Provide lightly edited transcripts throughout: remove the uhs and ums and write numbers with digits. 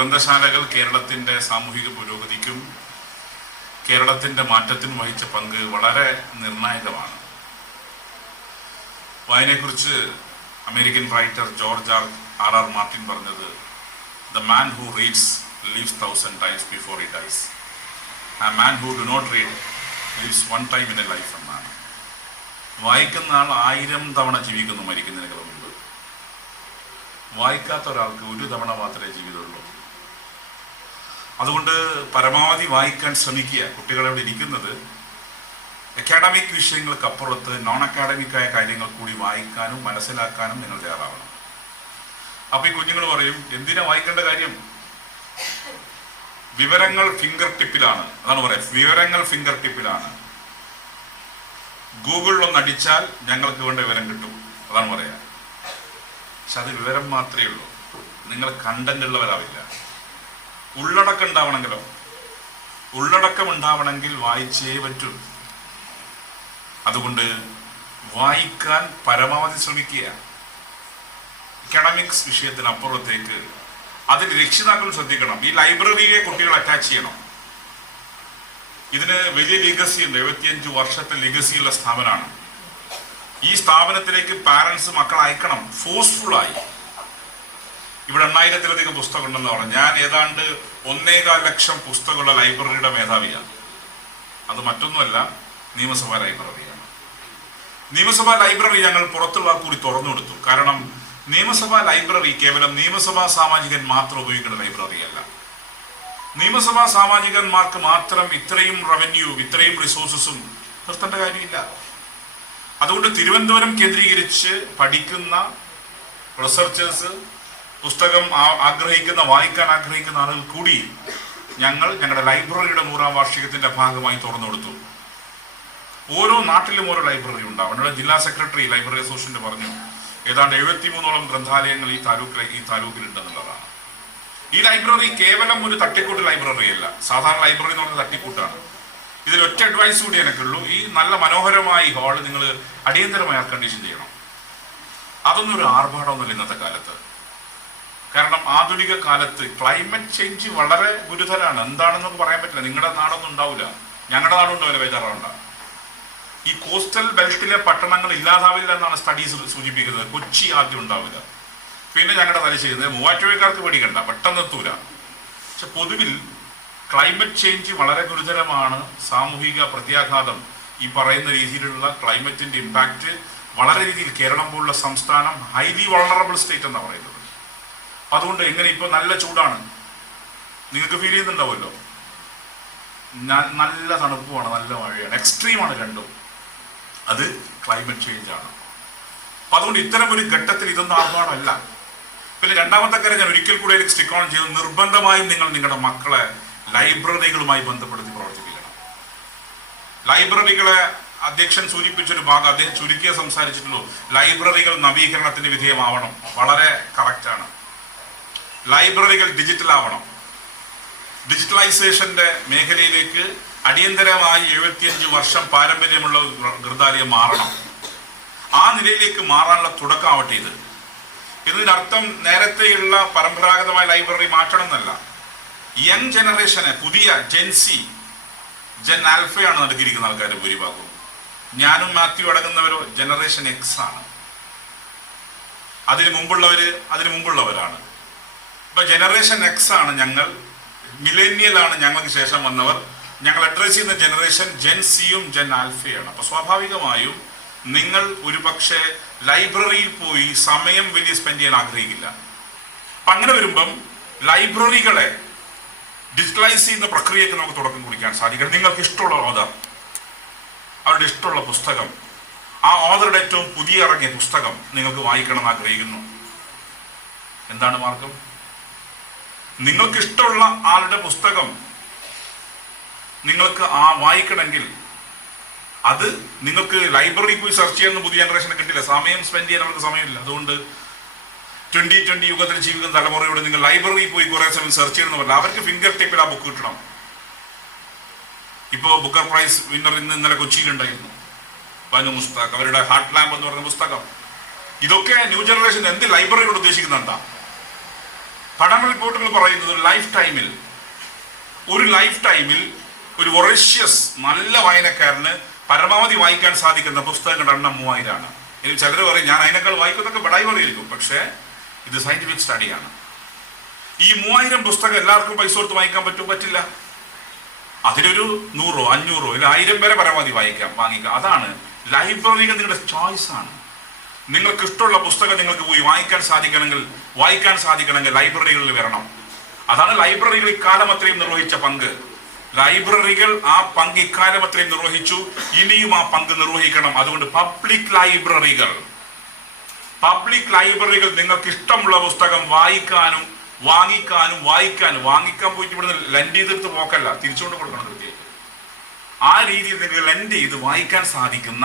ഗ്രന്ഥശാലകൾ കേരളത്തിൻ്റെ സാമൂഹിക പുരോഗതിക്കും കേരളത്തിൻ്റെ മാറ്റത്തിനും വഹിച്ച പങ്ക് വളരെ നിർണായകമാണ്. വായനയെക്കുറിച്ച് American writer George R Martin പറഞ്ഞത്, "The man who reads lives 1,000 times before he dies. A man who do not read lives one time in a life" എന്നാണ്. വായിക്കുന്ന ആൾ 1000 തവണ ജീവിക്കുന്നു മരിക്കുന്നതിന് മുമ്പ്. വായിക്കാത്ത ഒരാൾക്ക് ഒരു തവണ മാത്രമേ ജീവിതമുള്ളൂ. അതുകൊണ്ട് പരമാവധി വായിക്കാൻ ശ്രമിക്കുക. കുട്ടികളവിടെ ഇരിക്കുന്നത് അക്കാഡമിക് വിഷയങ്ങൾക്ക് അപ്പുറത്ത് നോൺ അക്കാഡമിക്കായ കാര്യങ്ങൾ കൂടി വായിക്കാനും മനസ്സിലാക്കാനും നിങ്ങൾ തയ്യാറാവണം. അപ്പൊ ഈ കുഞ്ഞുങ്ങൾ പറയും, എന്തിനാ വായിക്കേണ്ട കാര്യം? വിവരങ്ങൾ ഫിംഗർ ടിപ്പിലാണ്. അതാണ് പറയാം, വിവരങ്ങൾ ഫിംഗർ ടിപ്പിലാണ്. ഗൂഗിളിലൊന്ന് അടിച്ചാൽ ഞങ്ങൾക്ക് വേണ്ട വിവരം കിട്ടും, അതാണ് പറയാ. പക്ഷെ അത് വിവരം മാത്രമേ ഉള്ളൂ, നിങ്ങൾ കണ്ടന്റ് ഉള്ളവരാവില്ല. ഉള്ളടക്കം ഉണ്ടാവണമെങ്കിലോ, ഉള്ളടക്കം ഉണ്ടാവണമെങ്കിൽ വായിച്ചേ പറ്റൂ. അതുകൊണ്ട് വായിക്കാൻ പരമാവധി ശ്രമിക്കുക. അക്കാഡമിക്സ് വിഷയത്തിനപ്പുറത്തേക്ക് അതിൽ രക്ഷിതാക്കൾ ശ്രദ്ധിക്കണം. ഈ ലൈബ്രറിയെ കുട്ടികൾ അറ്റാച്ച് ചെയ്യണം. ഇതിന് വലിയ ലിഗസി ഉണ്ട്, 75 വർഷത്തെ ലിഗസിയുള്ള സ്ഥാപനമാണ്. ഈ സ്ഥാപനത്തിലേക്ക് പാരന്റ്സ് മക്കളെ അയക്കണം ഫോഴ്സ്ഫുള്ളായി. ഇവിടെ 8000-ലധികം പുസ്തകം ഉണ്ടെന്ന് പറഞ്ഞു. ഞാൻ ഏതാണ്ട് 1.25 ലക്ഷം പുസ്തകമുള്ള ലൈബ്രറിയുടെ മേധാവിയാണ്. അത് മറ്റൊന്നുമല്ല, നിയമസഭാ ലൈബ്രറിയാണ്. നിയമസഭാ ലൈബ്രറി ഞങ്ങൾ പുറത്തുള്ള കൂടി തുറന്നു കൊടുത്തു. കാരണം നിയമസഭാ ലൈബ്രറി കേവലം നിയമസഭാ സാമാജികൻ മാത്രം ഉപയോഗിക്കുന്ന ലൈബ്രറിയല്ല. നിയമസഭാ സാമാജികന്മാർക്ക് മാത്രം ഇത്രയും റവന്യൂ, ഇത്രയും റിസോഴ്സസും നിർത്തേണ്ട കാര്യമില്ല. അതുകൊണ്ട് തിരുവനന്തപുരം കേന്ദ്രീകരിച്ച് പഠിക്കുന്ന റിസർച്ചേഴ്സ്, പുസ്തകം ആഗ്രഹിക്കുന്ന, വായിക്കാൻ ആഗ്രഹിക്കുന്ന ആളുകൾ കൂടി ഞങ്ങളുടെ ലൈബ്രറിയുടെ 100ാം വാർഷികത്തിന്റെ ഭാഗമായി തുറന്നു കൊടുത്തു. ഓരോ നാട്ടിലും ഓരോ ലൈബ്രറി ഉണ്ടാവും. നമ്മുടെ ജില്ലാ സെക്രട്ടറി ലൈബ്രറി അസോസിയേഷൻ പറഞ്ഞു, ഏതാണ്ട് 73ഓളം ഗ്രന്ഥാലയങ്ങൾ ഈ താലൂക്കിലുണ്ടെന്നുള്ളതാണ്. ഈ ലൈബ്രറി കേവലം ഒരു തട്ടിക്കൂട്ട് ലൈബ്രറി അല്ല. സാധാരണ ലൈബ്രറി എന്ന് പറഞ്ഞാൽ തട്ടിക്കൂട്ടാണ്. ഇതിൽ ഒറ്റ അഡ്വൈസ് കൂടി എനിക്കുള്ളൂ, ഈ നല്ല മനോഹരമായ ഈ ഹാള് നിങ്ങൾ അടിയന്തരമായി എയർ കണ്ടീഷൻ ചെയ്യണം. അതൊന്നും ഒരു ആർഭാടമൊന്നുമില്ല ഇന്നത്തെ കാലത്ത്. കാരണം ആധുനിക കാലത്ത് ക്ലൈമറ്റ് ചേഞ്ച് വളരെ ഗുരുതരമാണ്. എന്താണെന്നൊക്കെ പറയാൻ പറ്റില്ല. നിങ്ങളുടെ നാടൊന്നും ഉണ്ടാവില്ല, ഞങ്ങളുടെ നാടുണ്ടാവില്ല, ബേജാറാവണ്ട. ഈ കോസ്റ്റൽ ബെൽറ്റിലെ പട്ടണങ്ങൾ ഇല്ലാതാവില്ല എന്നാണ് സ്റ്റഡീസ് സൂചിപ്പിക്കുന്നത്. കൊച്ചി ആദ്യം ഉണ്ടാവില്ല, പിന്നെ ഞങ്ങളുടെ തല ചെയ്യുന്നത്. മൂവാറ്റുപുഴക്കാർക്ക് പേടിക്കണ്ട, പെട്ടെന്ന് എത്തൂല. പക്ഷെ പൊതുവിൽ ക്ലൈമറ്റ് ചേഞ്ച് വളരെ ഗുരുതരമാണ്. സാമൂഹിക പ്രത്യാഘാതം, ഈ പറയുന്ന രീതിയിലുള്ള ക്ലൈമറ്റിന്റെ ഇമ്പാക്റ്റ് വളരെ രീതിയിൽ കേരളം പോലുള്ള സംസ്ഥാനം ഹൈലി വൾണറബിൾ സ്റ്റേറ്റ് എന്നാണ് പറയുന്നത്. അതുകൊണ്ട് എങ്ങനെ ഇപ്പൊ നല്ല ചൂടാണ്, നിങ്ങൾക്ക് ഫീൽ ചെയ്യുന്നുണ്ടാവുമല്ലോ. നല്ല തണുപ്പുമാണ്, നല്ല മഴയാണ്, എക്സ്ട്രീമാണ് രണ്ടും. അത് ക്ലൈമറ്റ് ചേഞ്ച് ആണ്. അപ്പൊ അതുകൊണ്ട് ഇത്തരം ഒരു ഘട്ടത്തിൽ ഇതൊന്നും ആർഭാടമല്ല. പിന്നെ രണ്ടാമത്തെ കാര്യം ഞാൻ ഒരിക്കൽ കൂടെ സ്റ്റിക്ക് ഓൺ ചെയ്യുന്നത്, നിർബന്ധമായും നിങ്ങൾ നിങ്ങളുടെ മക്കളെ ലൈബ്രറികളുമായി ബന്ധപ്പെടുത്തി പ്രവർത്തിക്കണം. ലൈബ്രറികളെ അധ്യക്ഷൻ സൂചിപ്പിച്ചൊരു ഭാഗം അദ്ദേഹം ചുരുക്കിയ സംസാരിച്ചിട്ടുള്ളൂ. ലൈബ്രറികൾ നവീകരണത്തിന് വിധേയമാവണം, വളരെ കറക്റ്റാണ്. ലൈബ്രറികൾ ഡിജിറ്റൽ ആവണം. ഡിജിറ്റലൈസേഷന്റെ മേഖലയിലേക്ക് അടിയന്തരമായി 75 വർഷം പാരമ്പര്യമുള്ള ഗ്രന്ഥാലയം മാറണം. ആ നിലയിലേക്ക് മാറാനുള്ള തുടക്കമാവട്ടെ ഇത്. ഇതിനർത്ഥം നേരത്തെയുള്ള പരമ്പരാഗതമായ ലൈബ്രറി മാറ്റണം എന്നല്ല. യങ് ജനറേഷനെ, പുതിയ ജെൻസി, ജെൻ ആൽഫയാണ് നടക്കിയിരിക്കുന്ന ആൾക്കാർ ഭൂരിഭാഗവും. ഞാനും മാത്യു അടങ്ങുന്നവരോ ജനറേഷൻ എക്സ് ആണ്. അതിനു മുമ്പുള്ളവരാണ്. ഇപ്പൊ ജനറേഷൻ എക്സ് ആണ് ഞങ്ങൾ, മിലേനിയൽ ആണ് ഞങ്ങൾക്ക് ശേഷം വന്നവർ. ഞങ്ങൾ അഡ്രസ് ചെയ്യുന്ന ജനറേഷൻ ജെൻ സിയും ജെൻ ആൽഫയാണ്. അപ്പൊ സ്വാഭാവികമായും നിങ്ങൾ ഒരുപക്ഷെ ലൈബ്രറിയിൽ പോയി സമയം വലിയ സ്പെൻഡ് ചെയ്യാൻ ആഗ്രഹിക്കില്ല. അപ്പൊ അങ്ങനെ വരുമ്പം ലൈബ്രറികളെ ഡിജിറ്റലൈസ് ചെയ്യുന്ന പ്രക്രിയക്ക് നമുക്ക് തുടക്കം കുറിക്കാൻ സാധിക്കണം. നിങ്ങൾക്ക് ഇഷ്ടമുള്ള ഓതർ, അവരുടെ ഇഷ്ടമുള്ള പുസ്തകം, ആ ഓതറുടെ ഏറ്റവും പുതിയ ഇറങ്ങിയ പുസ്തകം നിങ്ങൾക്ക് വായിക്കണം എന്ന് ആഗ്രഹിക്കുന്നു. എന്താണ് മാർഗം? നിങ്ങൾക്ക് ഇഷ്ടമുള്ള ആളുടെ പുസ്തകം നിങ്ങൾക്ക് വായിക്കണമെങ്കിൽ അത് നിങ്ങൾക്ക് ലൈബ്രറി പോയി സെർച്ച് ചെയ്യാൻ പുതിയ ജനറേഷനെ കിട്ടില്ല. സമയം സ്പെൻഡ് ചെയ്യാൻ അവർക്ക് സമയമില്ല. അതുകൊണ്ട് 2020 യുഗത്തിൽ ജീവിക്കുന്ന തലമുറയോട് നിങ്ങൾ ലൈബ്രറിയിൽ പോയി കുറെ സമയം സെർച്ച് ചെയ്യണമെന്ന് പറഞ്ഞാൽ അവർക്ക് ഫിംഗർ ടിപ്പിൽ ആ ബുക്ക് കിട്ടണം. ഇപ്പോൾ ബുക്കർ പ്രൈസ് വിന്നർ ഇന്നലെ കൊച്ചിയിലുണ്ടായിരുന്നു, ബനു മുസ്താഖ്, അവരുടെ ഹാർട്ട് ലാമ്പ് എന്ന് പറയുന്ന പുസ്തകം. ഇതൊക്കെ ന്യൂ ജനറേഷൻ എന്ത് ലൈബ്രറിയോട് ഉദ്ദേശിക്കുന്നത് എന്താ? പഠന റിപ്പോർട്ടുകൾ പറയുന്നത് ഒരു ലൈഫ് ടൈമിൽ ഒരു വൊറേഷ്യസ് നല്ല വായനക്കാരന് പരമാവധി വായിക്കാൻ സാധിക്കുന്ന പുസ്തകങ്ങളുടെ എണ്ണം 3000 ആണ്. ഇനി ചിലർ പറയും ഞാൻ അതിനേക്കാൾ വായിക്കുന്നതൊക്കെ ബടായി പറയിരിക്കും. പക്ഷേ ഇത് സയന്റിഫിക് സ്റ്റഡിയാണ്. ഈ 3000 പുസ്തകം എല്ലാവർക്കും പൈസ കൊടുത്ത് വായിക്കാൻ പറ്റില്ല. അതിലൊരു 100, 500 ഇല്ല 1000 വരെ പരമാവധി വാങ്ങിക്കാം. അതാണ് ലൈബ്രറികൾ നിങ്ങളുടെ ചോയ്സ് ആണ്. നിങ്ങൾക്ക് ഇഷ്ടമുള്ള പുസ്തകം നിങ്ങൾക്ക് പോയി വായിക്കാൻ സാധിക്കണമെങ്കിൽ ലൈബ്രറികളിൽ വരണം. അതാണ് ലൈബ്രറികൾ ഇക്കാലം അത്രയും നിർവഹിച്ച പങ്ക്. ലൈബ്രറികൾ ആ പങ്ക് ഇക്കാലം അത്രയും നിർവഹിച്ചു, ഇനിയും ആ പങ്ക് നിർവഹിക്കണം. അതുകൊണ്ട് പബ്ലിക് ലൈബ്രറികൾ നിങ്ങൾക്ക് ഇഷ്ടമുള്ള പുസ്തകം വാങ്ങിക്കാൻ പോയിട്ട് ഇവിടുന്ന് ലെൻഡ് ചെയ്തെടുത്ത് പോക്കല്ല, തിരിച്ചുകൊണ്ട് കൊടുക്കണം കൃത്യമായിട്ട്. ആ രീതിയിൽ നിങ്ങൾക്ക് ലെൻഡ് ചെയ്ത് വായിക്കാൻ സാധിക്കുന്ന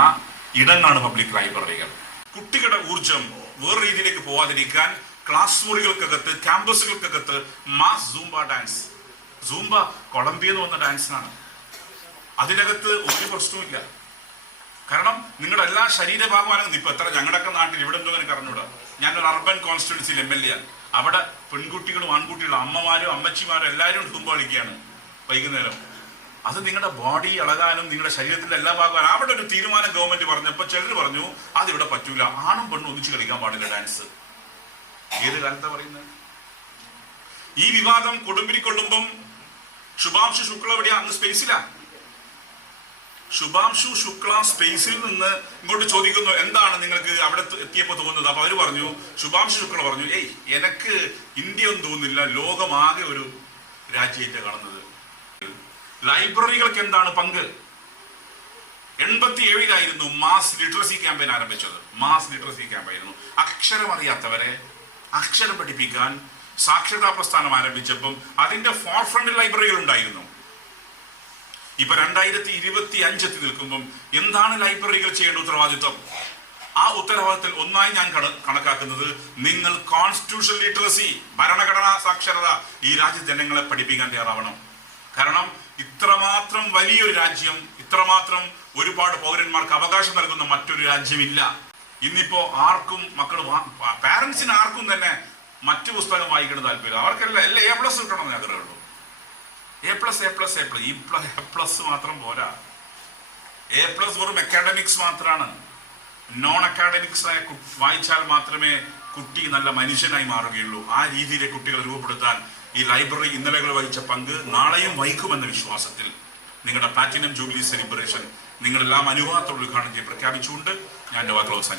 ഇടങ്ങളാണ് പബ്ലിക് ലൈബ്രറികൾ. കുട്ടികളുടെ ഊർജം വേറെ രീതിയിലേക്ക് പോവാതിരിക്കാൻ ക്ലാസ് മുറികൾക്കകത്ത്, ക്യാമ്പസുകൾക്കകത്ത് മാസ് സൂംബ കൊളംബിയെന്ന് വന്ന ഡാൻസാണ്. അതിനകത്ത് ഒരു പ്രശ്നവുമില്ല. കാരണം നിങ്ങളുടെ എല്ലാ ശരീരഭാഗമാണെങ്കിൽ ഇപ്പൊ എത്ര ഞങ്ങളുടെയൊക്കെ നാട്ടിൽ ഇവിടെ എന്തോ എനിക്ക് അറിഞ്ഞൂടാ. ഞാനൊരു അർബൻ കോൺസ്റ്റിറ്റ്യുവൻസിയിൽ MLA. അവിടെ പെൺകുട്ടികളും ആൺകുട്ടികളും അമ്മമാരും അമ്മച്ചിമാരും എല്ലാവരും സൂംബ കളിക്കുകയാണ് വൈകുന്നേരം. അത് നിങ്ങളുടെ ബോഡി ഇളകാനും നിങ്ങളുടെ ശരീരത്തിന്റെ എല്ലാ ഭാഗവും. അവിടെ ഒരു തീരുമാനം ഗവൺമെന്റ് പറഞ്ഞപ്പോൾ ചിലർ പറഞ്ഞു അതിവിടെ പറ്റൂല, ആണും പെണ്ണും ഒന്നിച്ച് കളിക്കാൻ പാടില്ല ഡാൻസ്. ഏത് കാലത്താ പറയുന്നത്? ഈ വിവാദം കൊടുമ്പിരിക്കൊള്ളുമ്പം ശുഭാംശു ശുക്ല എവിടെയാ? അങ്ങ് സ്പേസിലാ. ശുഭാംശു ശുക്ല സ്പേസിൽ നിന്ന് ഇങ്ങോട്ട് ചോദിക്കുന്നു, എന്താണ് നിങ്ങൾക്ക് അവിടെ എത്തിയപ്പോൾ തോന്നുന്നത്? അപ്പൊ അവര് പറഞ്ഞു, ശുഭാംശു ശുക്ല പറഞ്ഞു, എനക്ക് ഇന്ത്യ ഒന്നും തോന്നുന്നില്ല, ലോകമാകെ ഒരു രാജ്യത്തെ കാണുന്നത്. ലൈബ്രറികൾക്ക് എന്താണ് പങ്ക്? 87 മാസ് ലിറ്ററസി ക്യാമ്പയിൻ ആരംഭിച്ചത്. അക്ഷരം അറിയാത്തവരെ അക്ഷരം പഠിപ്പിക്കാൻ സാക്ഷരതാ പ്രസ്ഥാനം ആരംഭിച്ചപ്പം അതിന്റെ ഫോർഫ്രണ്ടിൽ ലൈബ്രറികൾ ഉണ്ടായിരുന്നു. ഇപ്പൊ 2025 നിൽക്കുമ്പം എന്താണ് ലൈബ്രറികൾ ചെയ്യേണ്ട ഉത്തരവാദിത്വം? ആ ഉത്തരവാദിത്തത്തിൽ ഒന്നായി ഞാൻ കണക്കാക്കുന്നത് നിങ്ങൾ കോൺസ്റ്റിറ്റ്യൂഷൻ ലിറ്ററസി, ഭരണഘടനാ സാക്ഷരത ഈ രാജ്യ ജനങ്ങളെ പഠിപ്പിക്കാൻ തയ്യാറാവണം. കാരണം ഇത്രമാത്രം വലിയൊരു രാജ്യം, ഇത്രമാത്രം ഒരുപാട് പൗരന്മാർക്ക് അവകാശം നൽകുന്ന മറ്റൊരു രാജ്യമില്ല. ഇന്നിപ്പോ ആർക്കും പാരന്റ്സിന് ആർക്കും തന്നെ മറ്റു പുസ്തകം വായിക്കണം താല്പര്യം. അവർക്കെല്ലാം A+ കിട്ടണം എന്ന് ആഗ്രഹമുള്ളൂ. A+ മാത്രം പോരാ. A+ വെറും അക്കാഡമിക്സ് മാത്രമാണ്. നോൺ അക്കാഡമിക്സ് വായിച്ചാൽ മാത്രമേ കുട്ടി നല്ല മനുഷ്യനായി മാറുകയുള്ളൂ. ആ രീതിയിലെ കുട്ടികളെ രൂപപ്പെടുത്താൻ ഈ ലൈബ്രറി ഇന്നലകൾ വഹിച്ച പങ്ക് നാളെയും വഹിക്കുമെന്ന വിശ്വാസത്തിൽ നിങ്ങളുടെ പ്ലാറ്റിനം ജൂബിലി സെലിബ്രേഷൻ നിങ്ങളെല്ലാം അനുഭവത്തോട് ഉദ്ഘാടനം ചെയ്ത് പ്രഖ്യാപിച്ചുകൊണ്ട് ഞാൻ എൻ്റെ വാക്കുകൾ അവസാനിപ്പിക്കുന്നു.